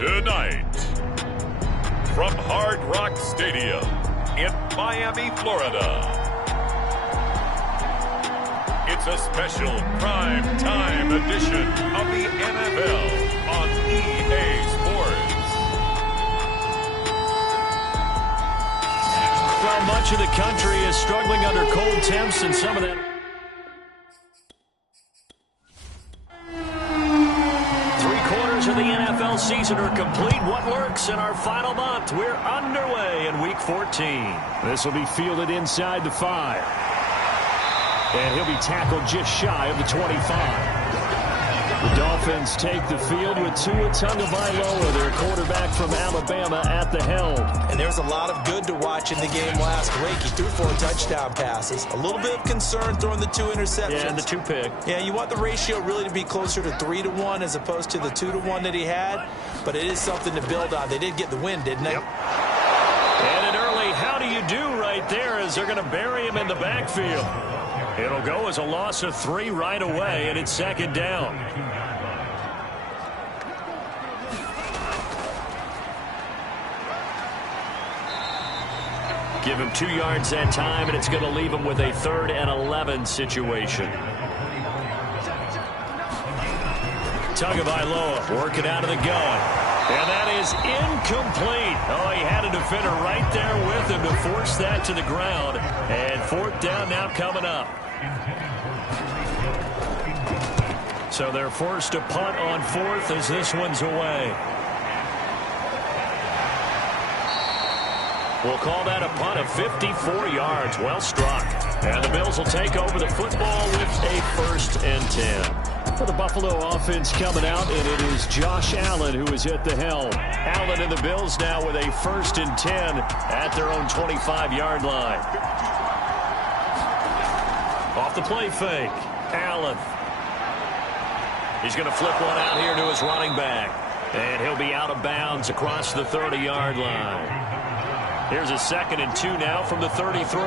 Tonight, from Hard Rock Stadium in Miami, Florida, it's a special prime time edition of the NFL on EA Sports. Well, much of the country is struggling under cold temps, and some of them. Three-quarters of the NFL season are complete. What lurks in our final month? We're underway in Week 14. This will be fielded inside the 5. And he'll be tackled just shy of the 25. The Dolphins take the field with Tua Tagovailoa, their quarterback from Alabama, at the helm. And there's a lot of good to watch in the game last week. He threw 4 touchdown passes. A little bit of concern throwing the 2 interceptions. Yeah, and the 2 pick. Yeah, you want the ratio really to be closer to 3-1 as opposed to the 2-1 that he had. But it is something to build on. They did get the win, didn't they? Yep. And an early how do you do right there as they're going to bury him in the backfield. It'll go as a loss of 3 right away, and it's second down. Give him 2 yards that time, and it's going to leave him with a 3rd and 11 situation. Tagovailoa working out of the gun. And that is incomplete. Oh, he had a defender right there with him to force that to the ground. And 4th down now coming up. So they're forced to punt on 4th as this one's away. We'll call that a punt of 54 yards. Well struck. And the Bills will take over the football with a 1st and 10. For the Buffalo offense coming out, and it is Josh Allen who is at the helm. Allen and the Bills now with a 1st and 10 at their own 25-yard line. Off the play fake. Allen. He's going to flip one out here to his running back. And he'll be out of bounds across the 30-yard line. Here's a 2nd and 2 now from the 33.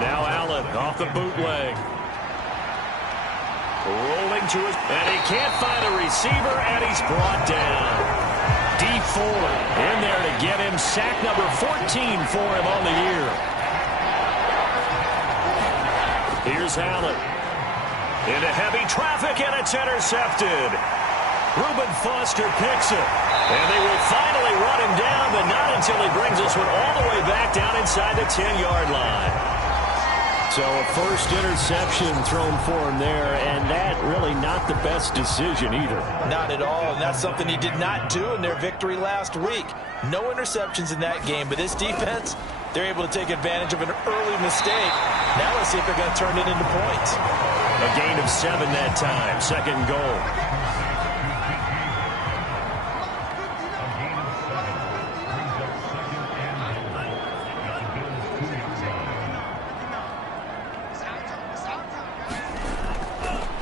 Now Allen off the bootleg. Rolling to his, and he can't find a receiver, and he's brought down. Dee Ford in there to get him. Sack number 14 for him on the year. Here's Allen. Into heavy traffic, and it's intercepted. Reuben Foster picks it. And they will finally run him down, but not until he brings this one all the way back down inside the 10-yard line. So a 1st interception thrown for him there, and that really not the best decision either. Not at all, and that's something he did not do in their victory last week. No interceptions in that game, but this defense, they're able to take advantage of an early mistake. Now let's see if they're going to turn it into points. A gain of 7 that time, 2nd goal.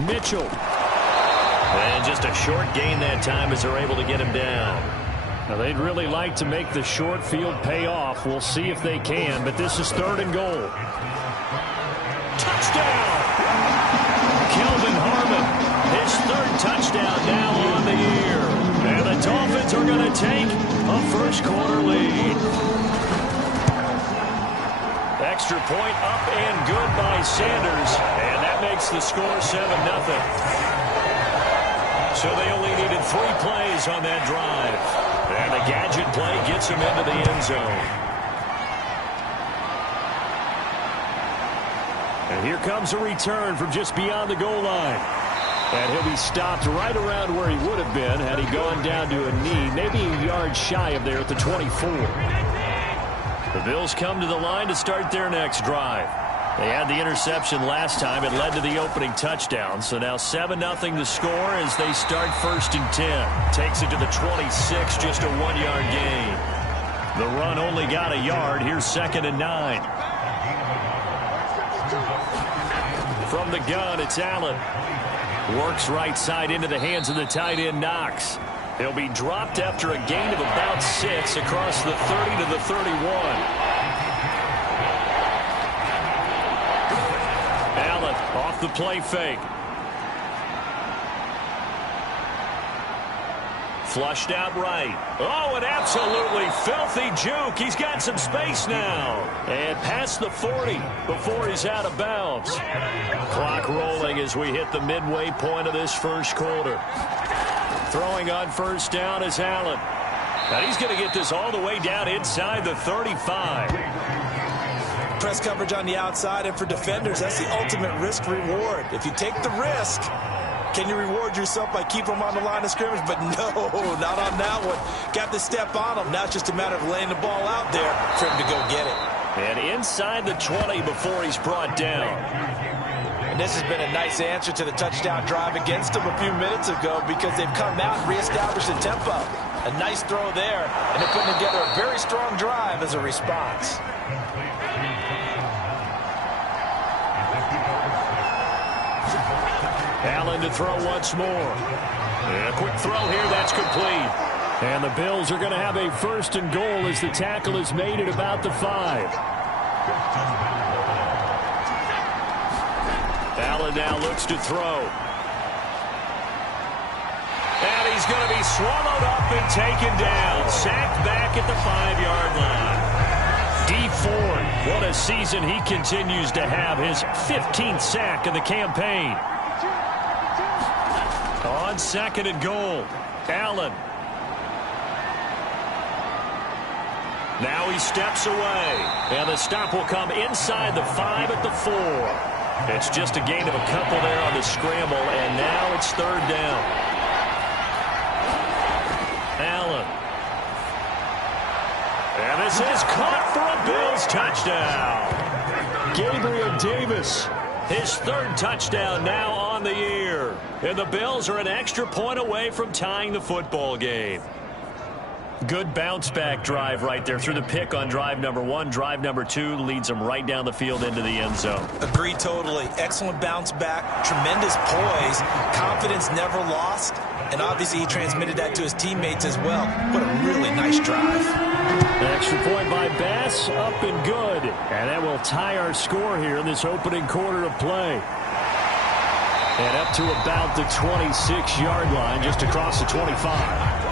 Mitchell. And just a short gain that time as they're able to get him down. Now, they'd really like to make the short field pay off. We'll see if they can, but this is 3rd and goal. Touchdown! Kelvin Harmon, his 3rd touchdown now on the year. And the Dolphins are going to take a 1st quarter lead. Extra point up and good by Sanders. And that makes the score 7-0. So they only needed 3 plays on that drive. And the gadget play gets him into the end zone. And here comes a return from just beyond the goal line. And he'll be stopped right around where he would have been had he gone down to a knee, maybe a yard shy of there at the 24. The Bills come to the line to start their next drive. They had the interception last time. It led to the opening touchdown. So now 7-0 the score as they start 1st and 10. Takes it to the 26, just a 1-yard gain. The run only got a yard. Here's 2nd and 9. From the gun, it's Allen. Works right side into the hands of the tight end, Knox. He'll be dropped after a gain of about 6 across the 30 to the 31. Allen off the play fake. Flushed out right. Oh, an absolutely filthy juke. He's got some space now. And past the 40 before he's out of bounds. Clock rolling as we hit the midway point of this first quarter. Throwing on first down is Allen. Now he's going to get this all the way down inside the 35. Press coverage on the outside, and for defenders, that's the ultimate risk-reward. If you take the risk, can you reward yourself by keeping them on the line of scrimmage? But no, not on that one. Got to step on them. Now it's just a matter of laying the ball out there for him to go get it. And inside the 20 before he's brought down. And this has been a nice answer to the touchdown drive against them a few minutes ago, because they've come out and reestablished the tempo. A nice throw there, and they're putting together a very strong drive as a response. Allen to throw once more. And a quick throw here, that's complete. And the Bills are going to have a first and goal as the tackle is made at about the 5. Allen now looks to throw. And he's going to be swallowed up and taken down. Sacked back at the 5-yard line. Dee Ford, what a season he continues to have. His 15th sack of the campaign. On second and goal, Allen. Now he steps away. And the stop will come inside the 5 at the 4. It's just a gain of a couple there on the scramble, and now it's third down. Allen. And this is caught for a Bills touchdown. Gabriel Davis, his third touchdown now on the year. And the Bills are an extra point away from tying the football game. Good bounce-back drive right there through the pick on drive number 1. Drive number 2 leads them right down the field into the end zone. Agree totally. Excellent bounce back. Tremendous poise. Confidence never lost. And obviously he transmitted that to his teammates as well. What a really nice drive. An extra point by Bass, up and good. And that will tie our score here in this opening quarter of play. And up to about the 26-yard line, just across the 25.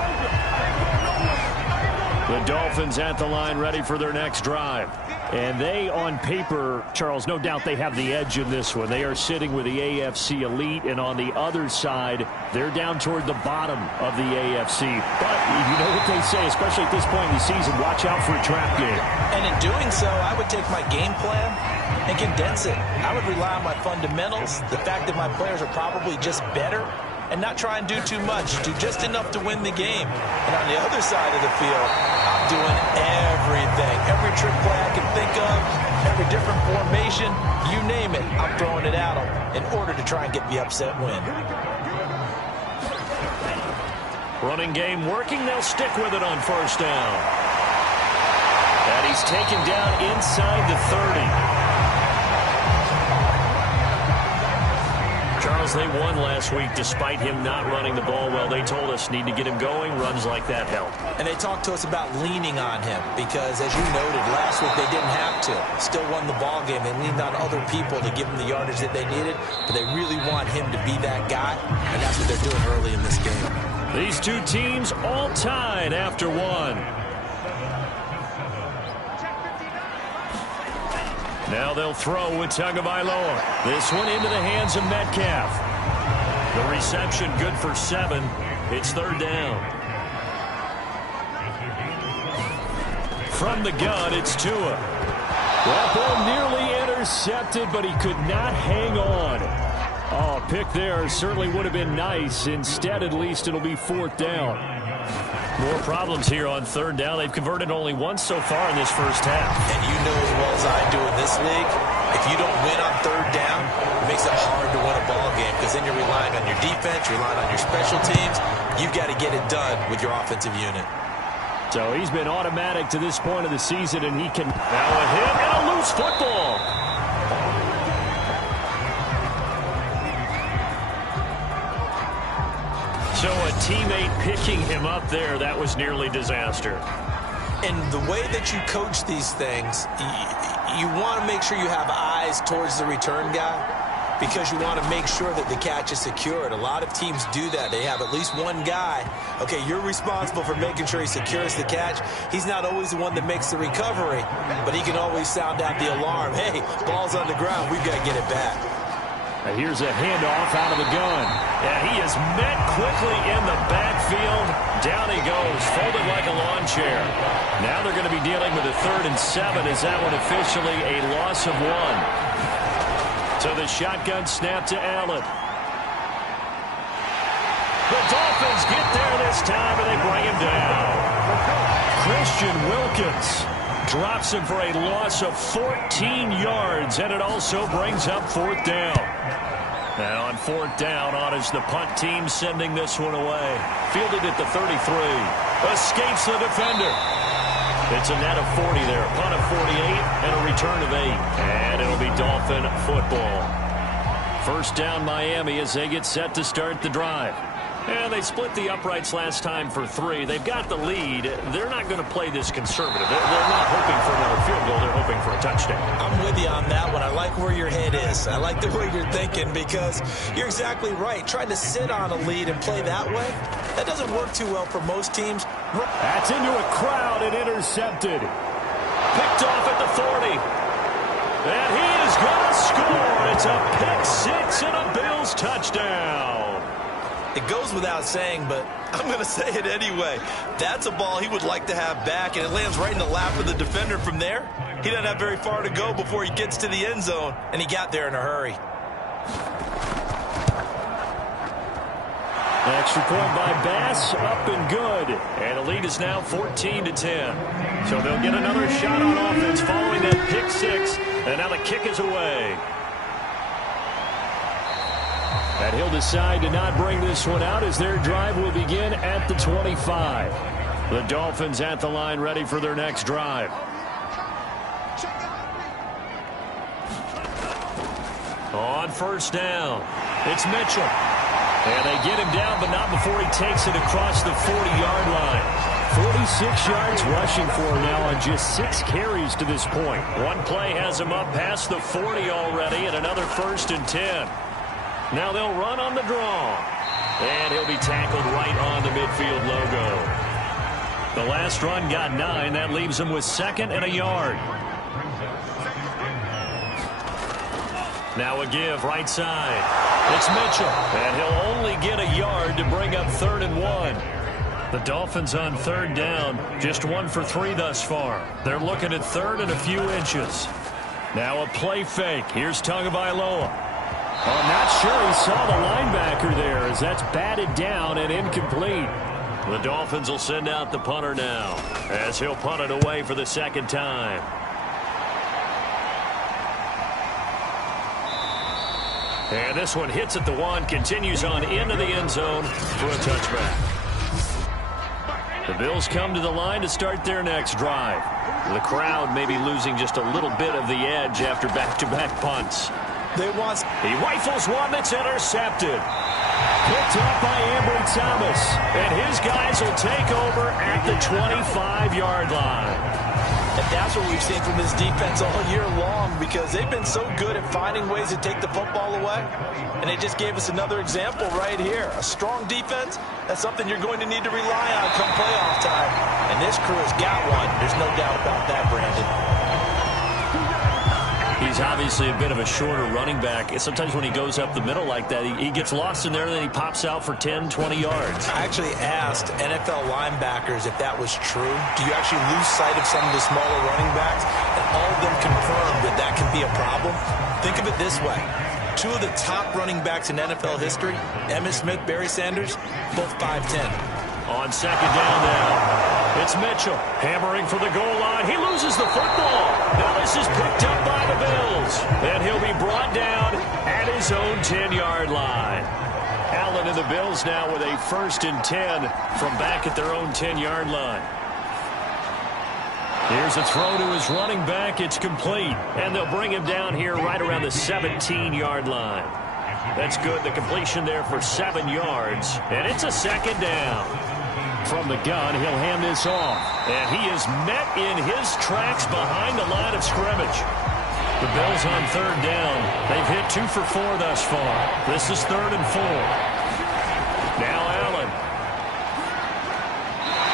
The Dolphins at the line, ready for their next drive. And they, on paper, Charles, no doubt they have the edge in this one. They are sitting with the AFC elite, and on the other side, they're down toward the bottom of the AFC. But you know what they say, especially at this point in the season, watch out for a trap game. And in doing so, I would take my game plan and condense it. I would rely on my fundamentals, the fact that my players are probably just better, and not try and do too much. Do just enough to win the game. And on the other side of the field, I'm doing everything. Every trick play I can think of, every different formation, you name it, I'm throwing it at them in order to try and get the upset win. Running game working. They'll stick with it on first down. And he's taken down inside the 30. Charles, they won last week despite him not running the ball well. They told us need to get him going. Runs like that help. And they talked to us about leaning on him because, as you noted, last week they didn't have to. Still won the ball game. They leaned on other people to give them the yardage that they needed, but they really want him to be that guy, and that's what they're doing early in this game. These two teams all tied after one. Now they'll throw with Tagovailoa. This one into the hands of Metcalf. The reception good for 7. It's third down. From the gun, it's Tua. That ball nearly intercepted, but he could not hang on. Oh, a pick there certainly would have been nice. Instead, at least, it'll be fourth down. More problems here on third down. They've converted only once so far in this first half. And you know as well as I do in this league, if you don't win on third down, it makes it hard to win a ball game because then you're relying on your defense, you're relying on your special teams. You've got to get it done with your offensive unit. So he's been automatic to this point of the season, and he can now a hit and a loose football. So a teammate picking him up there, that was nearly disaster. And the way that you coach these things, you want to make sure you have eyes towards the return guy. because you want to make sure that the catch is secured. A lot of teams do that. They have at least one guy. Okay, you're responsible for making sure he secures the catch. He's not always the one that makes the recovery, but he can always sound out the alarm. Hey, ball's on the ground. We've got to get it back. Here's a handoff out of the gun. And he is met quickly in the backfield. Down he goes, folded like a lawn chair. Now they're going to be dealing with a 3rd and 7. Is that one officially a loss of 1? So the shotgun snap to Allen. The Dolphins get there this time, and they bring him down. Christian Wilkins drops him for a loss of 14 yards, and it also brings up 4th down. And on 4th down, on is the punt team sending this one away. Fielded at the 33. Escapes the defender. It's a net of 40 there. Punt of 48 and a return of 8. And it'll be Dolphin football. 1st down Miami as they get set to start the drive. And they split the uprights last time for 3. They've got the lead. They're not going to play this conservative. They're not hoping for another field goal. They're hoping for a touchdown. I'm with you on that one. I like where your head is. I like the way you're thinking because you're exactly right. Trying to sit on a lead and play that way, that doesn't work too well for most teams. That's into a crowd and intercepted. Picked off at the 40. And he is going to score. It's a pick 6 and a Bills touchdown. It goes without saying, but I'm going to say it anyway. That's a ball he would like to have back, and it lands right in the lap of the defender from there. He doesn't have very far to go before he gets to the end zone, and he got there in a hurry. Extra point by Bass, up and good. And the lead is now 14-10. So they'll get another shot on offense following that pick 6, and now the kick is away. And he'll decide to not bring this one out as their drive will begin at the 25. The Dolphins at the line ready for their next drive. On 1st down, it's Mitchell. And they get him down, but not before he takes it across the 40-yard line. 46 yards rushing for him now on just 6 carries to this point. One play has him up past the 40 already, and another 1st and 10. Now they'll run on the draw. And he'll be tackled right on the midfield logo. The last run got 9. That leaves him with 2nd and a yard. Now a give right side. It's Mitchell. And he'll only get a yard to bring up 3rd and 1. The Dolphins on 3rd down. Just 1 for 3 thus far. They're looking at 3rd and a few inches. Now a play fake. Here's Tagovailoa. I'm not sure he saw the linebacker there as that's batted down and incomplete. The Dolphins will send out the punter now as he'll punt it away for the 2nd time. And this one hits at the 1, continues on into the end zone for a touchback. The Bills come to the line to start their next drive. The crowd may be losing just a little bit of the edge after back-to-back punts. He rifles one that's intercepted. Picked up by Ambry Thomas. And his guys will take over at the 25-yard line. And that's what we've seen from this defense all year long because they've been so good at finding ways to take the football away. And they just gave us another example right here. A strong defense, that's something you're going to need to rely on come playoff time. And this crew has got one. There's no doubt about that, Brandon. He's obviously a bit of a shorter running back. Sometimes when he goes up the middle like that, he gets lost in there, and then he pops out for 10, 20 yards. I actually asked NFL linebackers if that was true. Do you actually lose sight of some of the smaller running backs? And all of them confirmed that that can be a problem. Think of it this way. 2 of the top running backs in NFL history, Emmitt Smith, Barry Sanders, both 5'10". On 2nd down now, it's Mitchell hammering for the goal line. He loses the football. Now this is picked up by the Bills. And he'll be brought down at his own 10-yard line. Allen and the Bills now with a 1st and 10 from back at their own 10-yard line. Here's a throw to his running back. It's complete. And they'll bring him down here right around the 17-yard line. That's good. The completion there for 7 yards. And it's a 2nd down. From the gun, he'll hand this off. And he is met in his tracks behind the line of scrimmage. The Bills on third down. They've hit 2 for 4 thus far. This is 3rd and 4. Now Allen.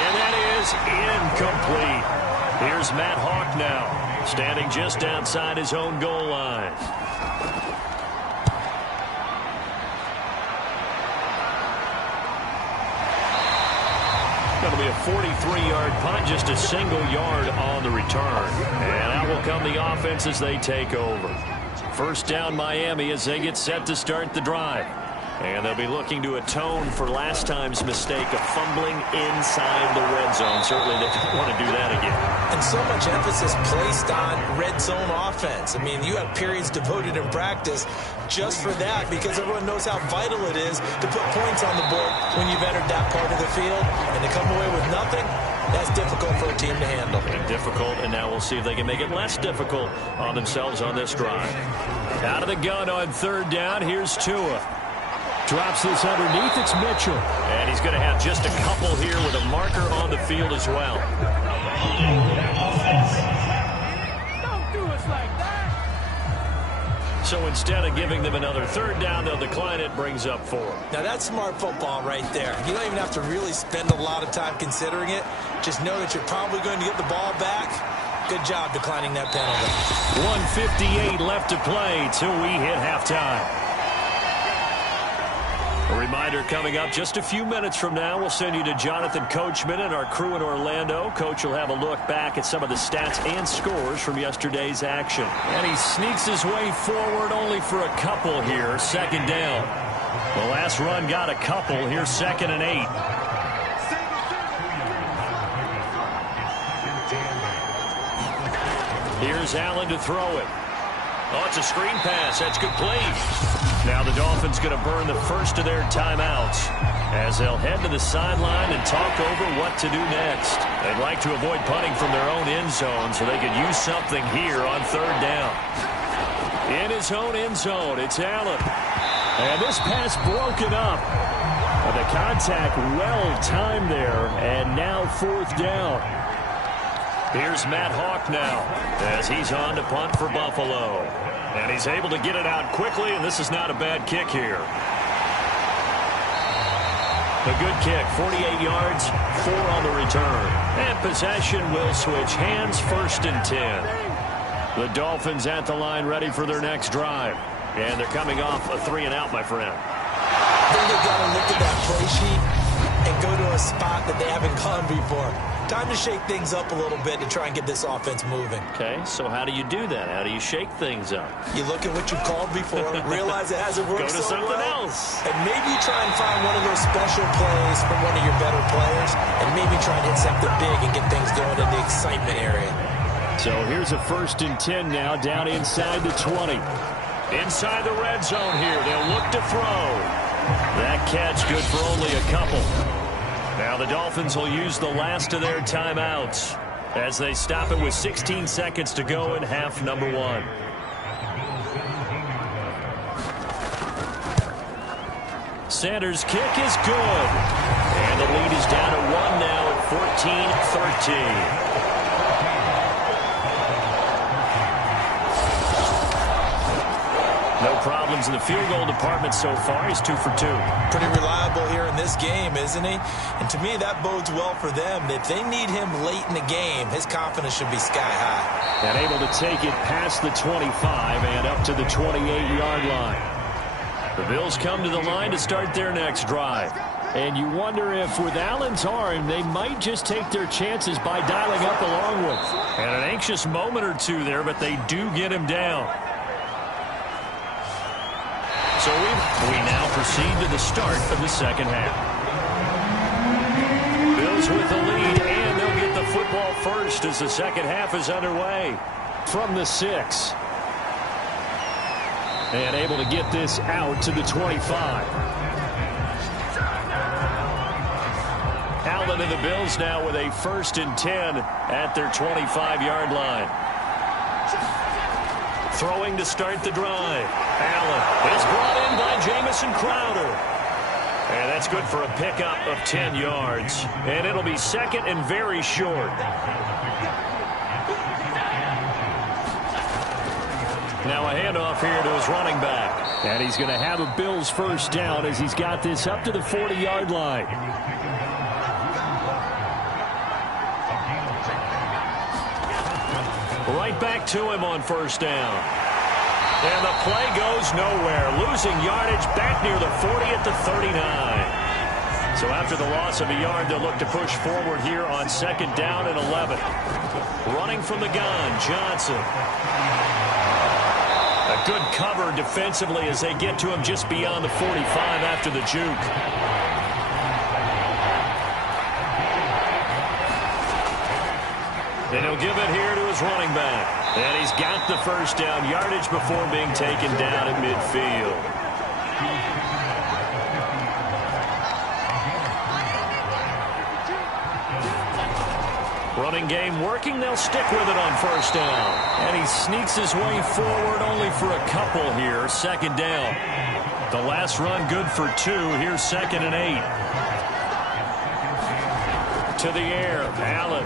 And that is incomplete. Here's Matt Hawk now, standing just outside his own goal line. Going to be a 43-yard punt, just a single yard on the return. And out will come the offense as they take over. First down Miami as they get set to start the drive. And they'll be looking to atone for last time's mistake of fumbling inside the red zone. Certainly they don't want to do that again. And so much emphasis placed on red zone offense. I mean, you have periods devoted in practice just for that because everyone knows how vital it is to put points on the board when you've entered that part of the field. And to come away with nothing, that's difficult for a team to handle. And difficult, and now we'll see if they can make it less difficult on themselves on this drive. Out of the gun on third down, here's Tua. Drops this underneath, it's Mitchell. And he's going to have just a couple here with a marker on the field as well. Don't do us like that. So instead of giving them another third down, they'll decline it, brings up 4. Now that's smart football right there. You don't even have to really spend a lot of time considering it. Just know that you're probably going to get the ball back. Good job declining that penalty. 1:58 left to play till we hit halftime. A reminder coming up just a few minutes from now. We'll send you to Jonathan Coachman and our crew in Orlando. Coach will have a look back at some of the stats and scores from yesterday's action. And he sneaks his way forward only for a couple here. Second down. The last run got a couple. Here's 2nd and 8. Here's Allen to throw it. Oh, it's a screen pass. That's complete. Now the Dolphins going to burn the first of their timeouts as they'll head to the sideline and talk over what to do next. They'd like to avoid punting from their own end zone so they could use something here on third down. In his own end zone, it's Allen. And this pass broken up. The contact well timed there, and now 4th down. Here's Matt Hawk now as he's on to punt for Buffalo. And he's able to get it out quickly, and this is not a bad kick here. A good kick, 48 yards, 4 on the return. And possession will switch hands, 1st and 10. The Dolphins at the line ready for their next drive. And they're coming off a 3-and-out, my friend. I think they've got to look at that play sheet and go to a spot that they haven't gone before. Time to shake things up a little bit to try and get this offense moving. Okay, so how do you do that? How do you shake things up? You look at what you've called before, realize it hasn't worked Go to so something well, else. and maybe try and find one of those special plays from one of your better players, and maybe try and hit something big and get things going in the excitement area. So here's a 1st and 10 now, down inside the 20. Inside the red zone here, they'll look to throw. That catch good for only a couple. Now the Dolphins will use the last of their timeouts as they stop it with 16 seconds to go in half number 1. Sanders' kick is good. And the lead is down to 1 now at 14-13. No problems in the field goal department so far. He's 2 for 2. Pretty reliable here in this game, isn't he? And to me, that bodes well for them. If they need him late in the game, his confidence should be sky high. And able to take it past the 25 and up to the 28-yard line. The Bills come to the line to start their next drive. And you wonder if with Allen's arm, they might just take their chances by dialing up a long one. And an anxious moment or two there, but they do get him down. So we now proceed to the start of the second half. Bills with the lead, and they'll get the football first as the second half is underway. From the 6. And able to get this out to the 25. Allen and the Bills now with a 1st and 10 at their 25-yard line. Throwing to start the drive. Allen is brought in by Jamison Crowder. And that's good for a pickup of 10 yards. And it'll be 2nd and very short. Now a handoff here to his running back. And he's going to have a Bills first down as he's got this up to the 40-yard line. Right back to him on first down. And the play goes nowhere. Losing yardage back near the 40 at the 39. So after the loss of a yard, they'll look to push forward here on second down and 11. Running from the gun, Johnson. A good cover defensively as they get to him just beyond the 45 after the juke. And he'll give it here to his running back. And he's got the first down yardage before being taken down at midfield. Running game working. They'll stick with it on first down. And he sneaks his way forward only for a couple here. Second down. The last run good for 2. Here's 2nd and 8. To the air. Allen.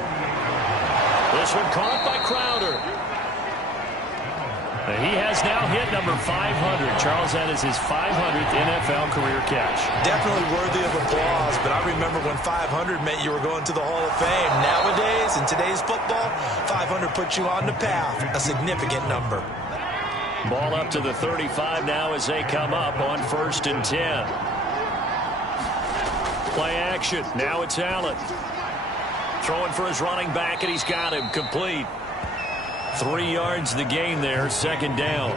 This one caught by Crowder. He has now hit number 500. Charles, that is his 500th NFL career catch. Definitely worthy of applause, but I remember when 500 meant you were going to the Hall of Fame. Nowadays, in today's football, 500 puts you on the path, a significant number. Ball up to the 35 now as they come up on 1st and 10. Play action. Now it's Allen. Throwing for his running back, and he's got him complete. 3 yards the gain there, second down.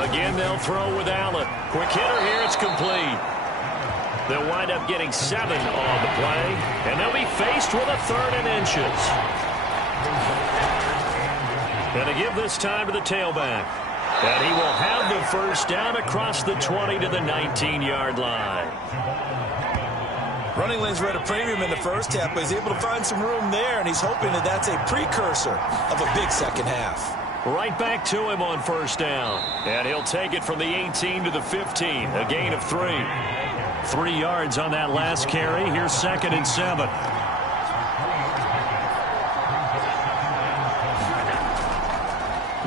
Again, they'll throw with Allen. Quick hitter here, it's complete. They'll wind up getting 7 on the play, and they'll be faced with a 3rd and inches. Going to give this time to the tailback. And he will have the first down across the 20 to the 19-yard line. Running lanes were at a premium in the first half, but he's able to find some room there, and he's hoping that that's a precursor of a big second half. Right back to him on first down. And he'll take it from the 18 to the 15, a gain of 3. 3 yards on that last carry. Here's 2nd and 7.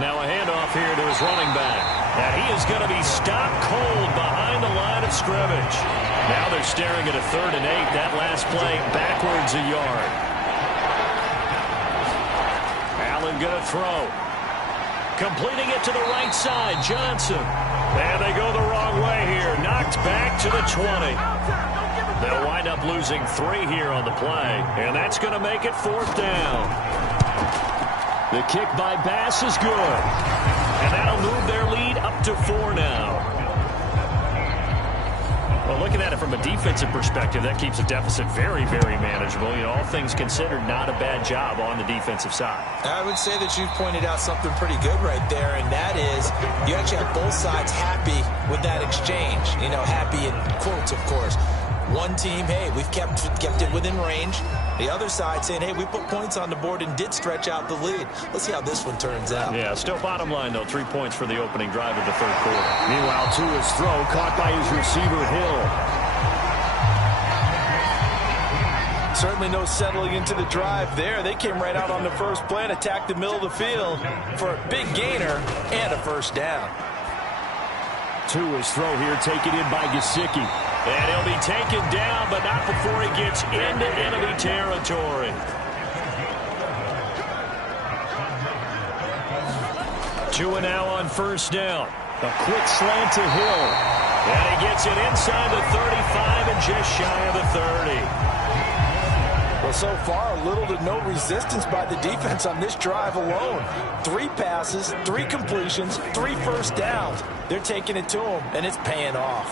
Now a handoff here to his running back. And he is going to be stopped cold behind the line of scrimmage. Now they're staring at a 3rd and 8. That last play backwards a yard. Allen going to throw. Completing it to the right side, Johnson. And they go the wrong way here. Knocked back to the 20. They'll wind up losing 3 here on the play. And that's going to make it 4th down. The kick by Bass is good. And that'll move their lead up to 4 now. Well, looking at it from a defensive perspective, that keeps the deficit very, very manageable. You know, all things considered, not a bad job on the defensive side. I would say that you've pointed out something pretty good right there, and that is you actually have both sides happy with that exchange. You know, happy in quotes, of course. One team, hey, we've kept it within range. The other side saying, hey, we put points on the board and did stretch out the lead. Let's see how this one turns out. Yeah, still bottom line, though. 3 points for the opening drive of the 3rd quarter. Meanwhile, Tua's throw caught by his receiver, Hill. Certainly no settling into the drive there. They came right out on the first play and attacked the middle of the field for a big gainer and a first down. Tua's throw here taken in by Gesicki. And he'll be taken down, but not before he gets into enemy territory. Tua now on first down. A quick slant to Hill. And he gets it inside the 35 and just shy of the 30. Well, so far, little to no resistance by the defense on this drive alone. 3 passes, 3 completions, 3 first downs. They're taking it to him, and it's paying off.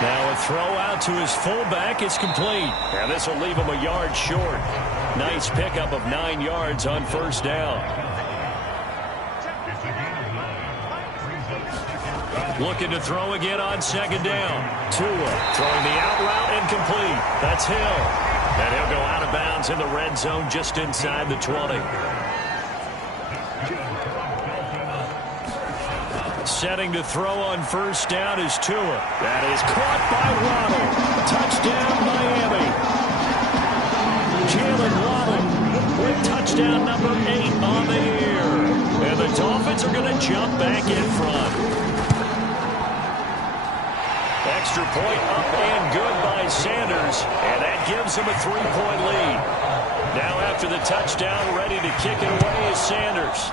Now a throw out to his fullback is complete. And this will leave him a yard short. Nice pickup of 9 yards on first down. Looking to throw again on second down. Tua throwing the out route incomplete. That's Hill. And he'll go out of bounds in the red zone just inside the 20. Setting to throw on first down is Tua. That is caught by Waddle. Touchdown, Miami. Jalen Waddle with touchdown number 8 on the year. And the Dolphins are going to jump back in front. Extra point up and good by Sanders, and that gives him a 3-point lead. Now after the touchdown, ready to kick it away is Sanders.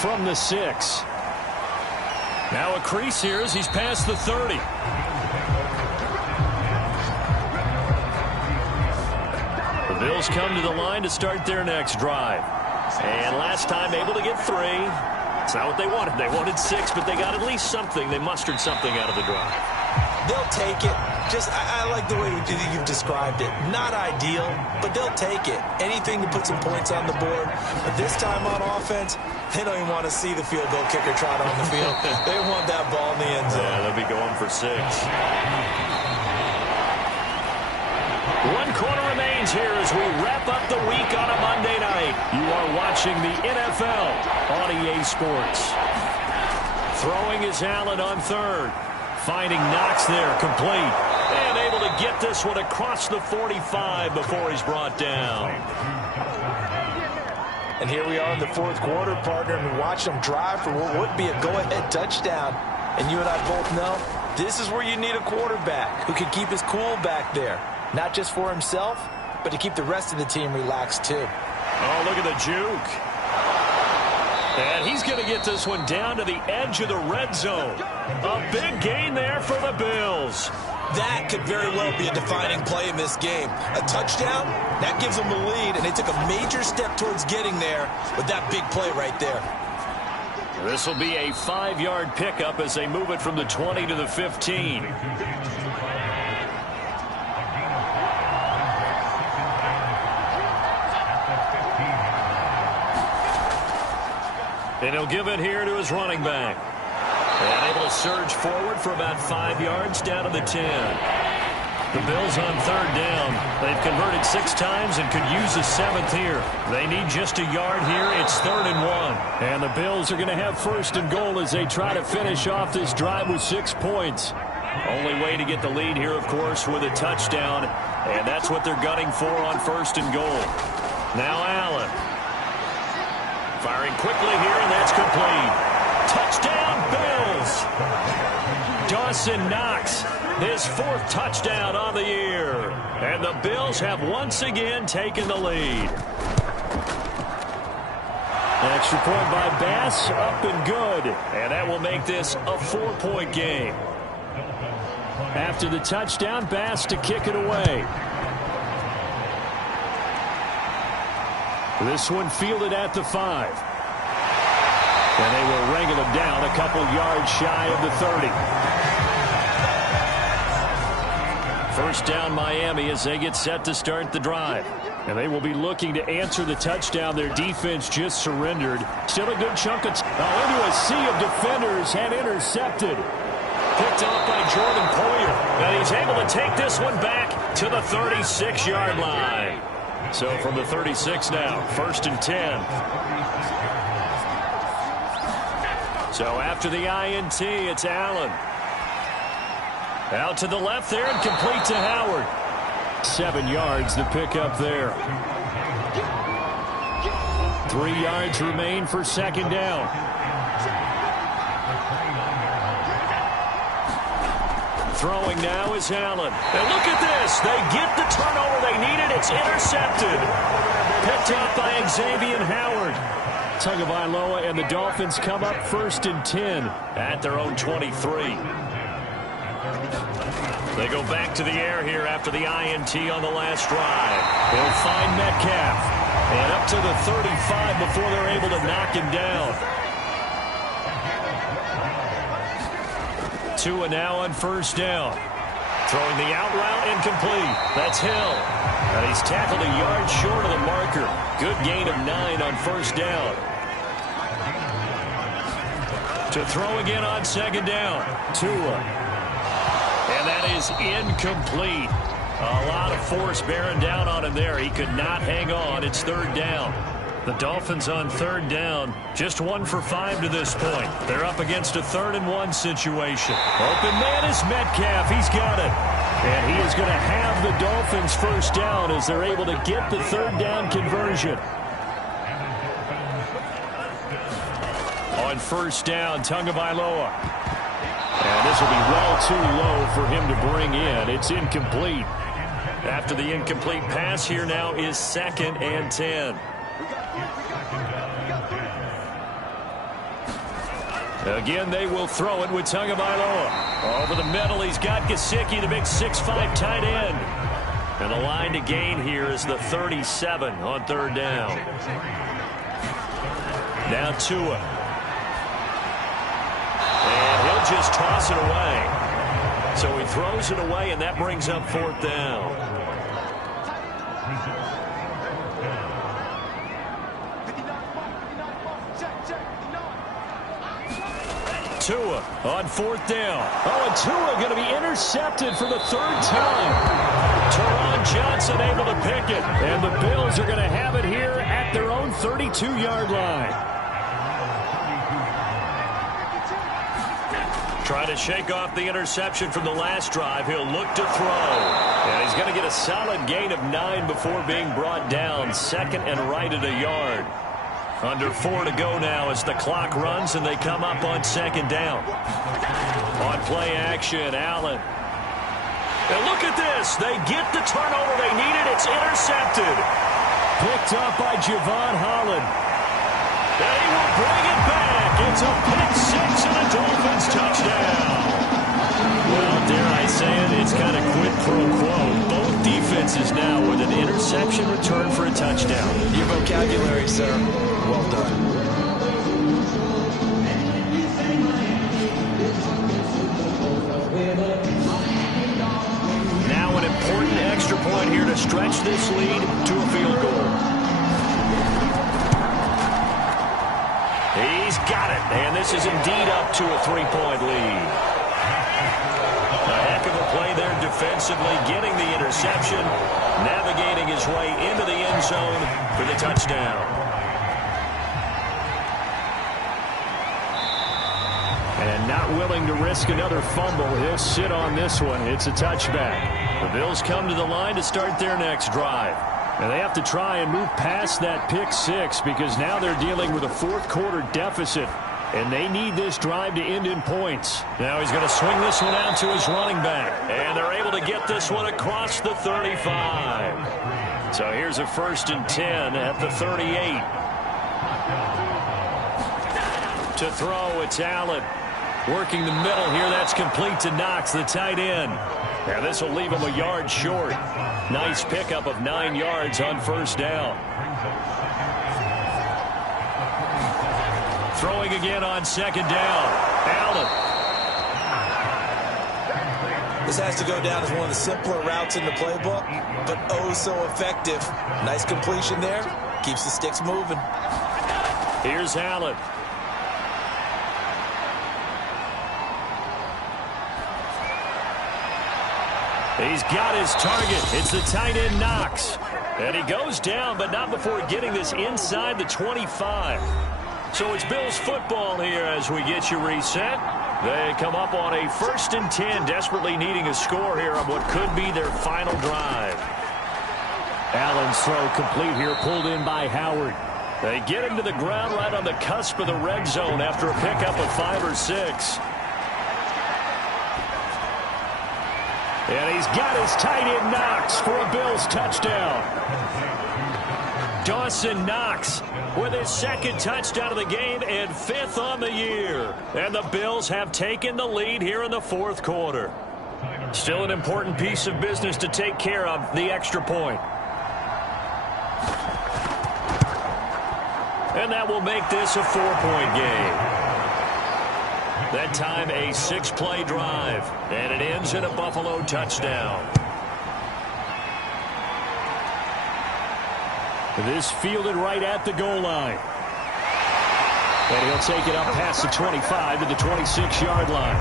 From the 6. Now a crease here as he's past the 30. The Bills come to the line to start their next drive. And last time able to get 3. It's not what they wanted. They wanted 6, but they got at least something. They mustered something out of the drive. They'll take it. I like the way you've described it. Not ideal, but they'll take it. Anything to put some points on the board. But this time on offense, they don't even want to see the field goal kicker trot on the field. They want that ball in the end zone. Yeah, they'll be going for 6. 1 quarter remains here as we wrap up the week on a Monday night. You are watching the NFL on EA Sports. Throwing is Allen on 3rd. Finding Knox there, complete. And able to get this one across the 45 before he's brought down. And here we are in the 4th quarter, partner, and we watch them drive for what would be a go-ahead touchdown. And you and I both know this is where you need a quarterback who can keep his cool back there. Not just for himself, but to keep the rest of the team relaxed too. Oh, look at the juke. And he's going to get this one down to the edge of the red zone. A big gain there for the Bills. That could very well be a defining play in this game. A touchdown, that gives them the lead, and they took a major step towards getting there with that big play right there. This will be a 5-yard pickup as they move it from the 20 to the 15. And he'll give it here to his running back. And able to surge forward for about 5 yards down to the 10. The Bills on 3rd down. They've converted 6 times and could use a 7th here. They need just a yard here. It's 3rd and 1. And the Bills are going to have 1st and goal as they try to finish off this drive with 6 points. Only way to get the lead here, of course, with a touchdown. And that's what they're gunning for on 1st and goal. Now Allen. Firing quickly here, and that's complete. Touchdown, Bills! Dawson Knox, his 4th touchdown on the year. And the Bills have once again taken the lead. Extra point by Bass, up and good. And that will make this a 4-point game. After the touchdown, Bass to kick it away. This one fielded at the 5. And they will wrangle him down a couple yards shy of the 30. 1st down Miami as they get set to start the drive. And they will be looking to answer the touchdown their defense just surrendered. Still a good chunk of into a sea of defenders and intercepted. Picked off by Jordan Poyer. And he's able to take this one back to the 36-yard line. So from the 36 now, 1st and 10. So after the INT, it's Allen. Out to the left there and complete to Howard. 7 yards the pickup there. 3 yards remain for 2nd down. Throwing now is Allen. And look at this. They get the turnover they needed. It's intercepted. Picked up by Xavier Howard. Tagovailoa and the Dolphins come up 1st and 10 at their own 23. They go back to the air here after the INT on the last drive. They'll find Metcalf. And up to the 35 before they're able to knock him down. Tua now on 1st down. Throwing the out route incomplete. That's Hill. And he's tackled a yard short of the marker. Good gain of 9 on 1st down. To throw again on 2nd down. Tua. And that is incomplete. A lot of force bearing down on him there. He could not hang on. It's 3rd down. The Dolphins on third down, just 1 for 5 to this point. They're up against a 3rd and 1 situation. Open man is Metcalf. He's got it. And he is going to have the Dolphins first down as they're able to get the 3rd down conversion. On first down, Tagovailoa. And this will be well too low for him to bring in. It's incomplete. After the incomplete pass, here now is 2nd and 10. Again, they will throw it with Tagovailoa. Over the middle, he's got Gesicki, the big 6'5" tight end. And the line to gain here is the 37 on 3rd down. Now Tua. And he'll just toss it away. So he throws it away, and that brings up 4th down. Tua on 4th down. Oh, and Tua going to be intercepted for the 3rd time. Teron Johnson able to pick it. And the Bills are going to have it here at their own 32-yard line. Trying to shake off the interception from the last drive. He'll look to throw. And he's going to get a solid gain of 9 before being brought down. 2nd and right at a yard. Under 4 to go now as the clock runs and they come up on 2nd down. On play action, Allen. And look at this. They get the turnover they needed. It's intercepted. Picked up by Javon Holland. And he will bring it back. It's a pick 6 and a Dolphins touchdown. Well, dare I say it, it's kind of quid pro quo. Both defenses now with an interception return for a touchdown. Your vocabulary, sir. Well done. Now an important extra point here to stretch this lead to a field goal. He's got it, and this is indeed up to a 3-point lead. A heck of a play there defensively, getting the interception, navigating his way into the end zone for the touchdown. And not willing to risk another fumble, he'll sit on this one. It's a touchback. The Bills come to the line to start their next drive. And they have to try and move past that pick 6 because now they're dealing with a 4th quarter deficit. And they need this drive to end in points. Now he's going to swing this one out to his running back. And they're able to get this one across the 35. So here's a 1st and 10 at the 38. To throw, it's Allen. Working the middle here, that's complete to Knox, the tight end. Now this will leave him a yard short. Nice pickup of 9 yards on 1st down. Throwing again on 2nd down. Allen. This has to go down as one of the simpler routes in the playbook, but oh so effective. Nice completion there. Keeps the sticks moving. Here's Allen. He's got his target. It's the tight end Knox. And he goes down, but not before getting this inside the 25. So it's Bills football here as we get you reset. They come up on a 1st and 10, desperately needing a score here on what could be their final drive. Allen's throw complete here, pulled in by Howard. They get him to the ground right on the cusp of the red zone after a pickup of 5 or 6. And he's got his tight end Knox for a Bills touchdown. Dawson Knox with his 2nd touchdown of the game and 5th on the year. And the Bills have taken the lead here in the 4th quarter. Still an important piece of business to take care of, the extra point. And that will make this a 4-point game. That time a 6-play drive, and it ends in a Buffalo touchdown. This fielded right at the goal line. And he'll take it up past the 25 to the 26-yard line.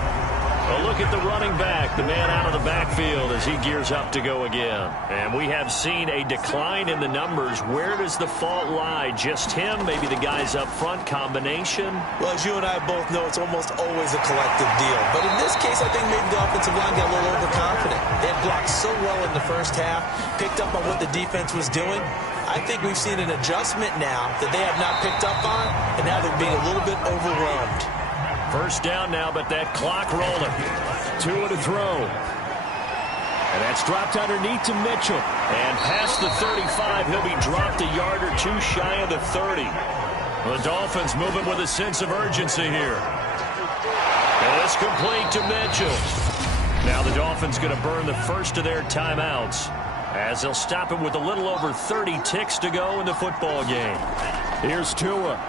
A look at the running back, the man out of the backfield as he gears up to go again. And we have seen a decline in the numbers. Where does the fault lie? Just him? Maybe the guys up front? Combination? Well, as you and I both know, it's almost always a collective deal. But in this case, I think maybe the offensive line got a little overconfident. They had blocked so well in the first half, picked up on what the defense was doing. I think we've seen an adjustment now that they have not picked up on, and now they're being a little bit overwhelmed. First down now, but that clock rolling. 2 to throw. And that's dropped underneath to Mitchell. And past the 35, he'll be dropped a yard or two shy of the 30. The Dolphins moving with a sense of urgency here. And it's complete to Mitchell. Now the Dolphins going to burn the first of their timeouts as they'll stop it with a little over 30 ticks to go in the football game. Here's Tua.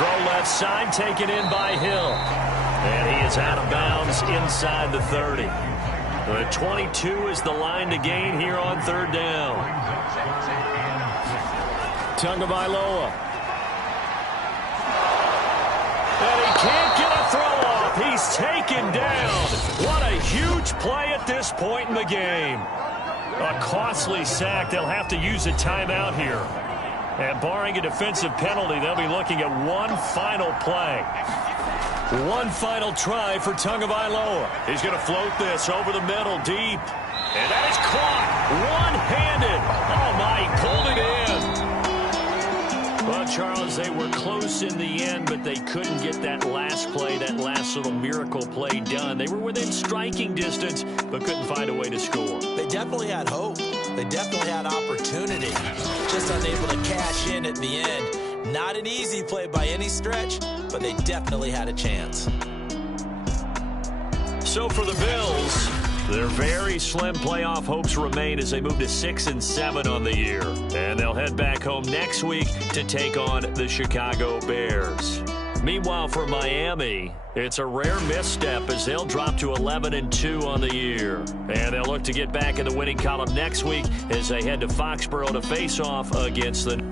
Throw left side, taken in by Hill. And he is out of bounds inside the 30. The 22 is the line to gain here on third down. Tagovailoa. And he can't get a throw off. He's taken down. What a huge play at this point in the game. A costly sack. They'll have to use a timeout here. And barring a defensive penalty, they'll be looking at one final play. One final try for Tagovailoa. He's going to float this over the middle deep. And that is caught. One-handed. Oh, my, he pulled it in. Well, Charles, they were close in the end, but they couldn't get that last play, that last little miracle play done. They were within striking distance, but couldn't find a way to score. They definitely had hope. They definitely had opportunity. Just unable to cash in at the end. Not an easy play by any stretch, but they definitely had a chance. So for the Bills, their very slim playoff hopes remain as they move to 6-7 on the year. And they'll head back home next week to take on the Chicago Bears. Meanwhile, for Miami, it's a rare misstep as they'll drop to 11-2 on the year. And they'll look to get back in the winning column next week as they head to Foxborough to face off against the...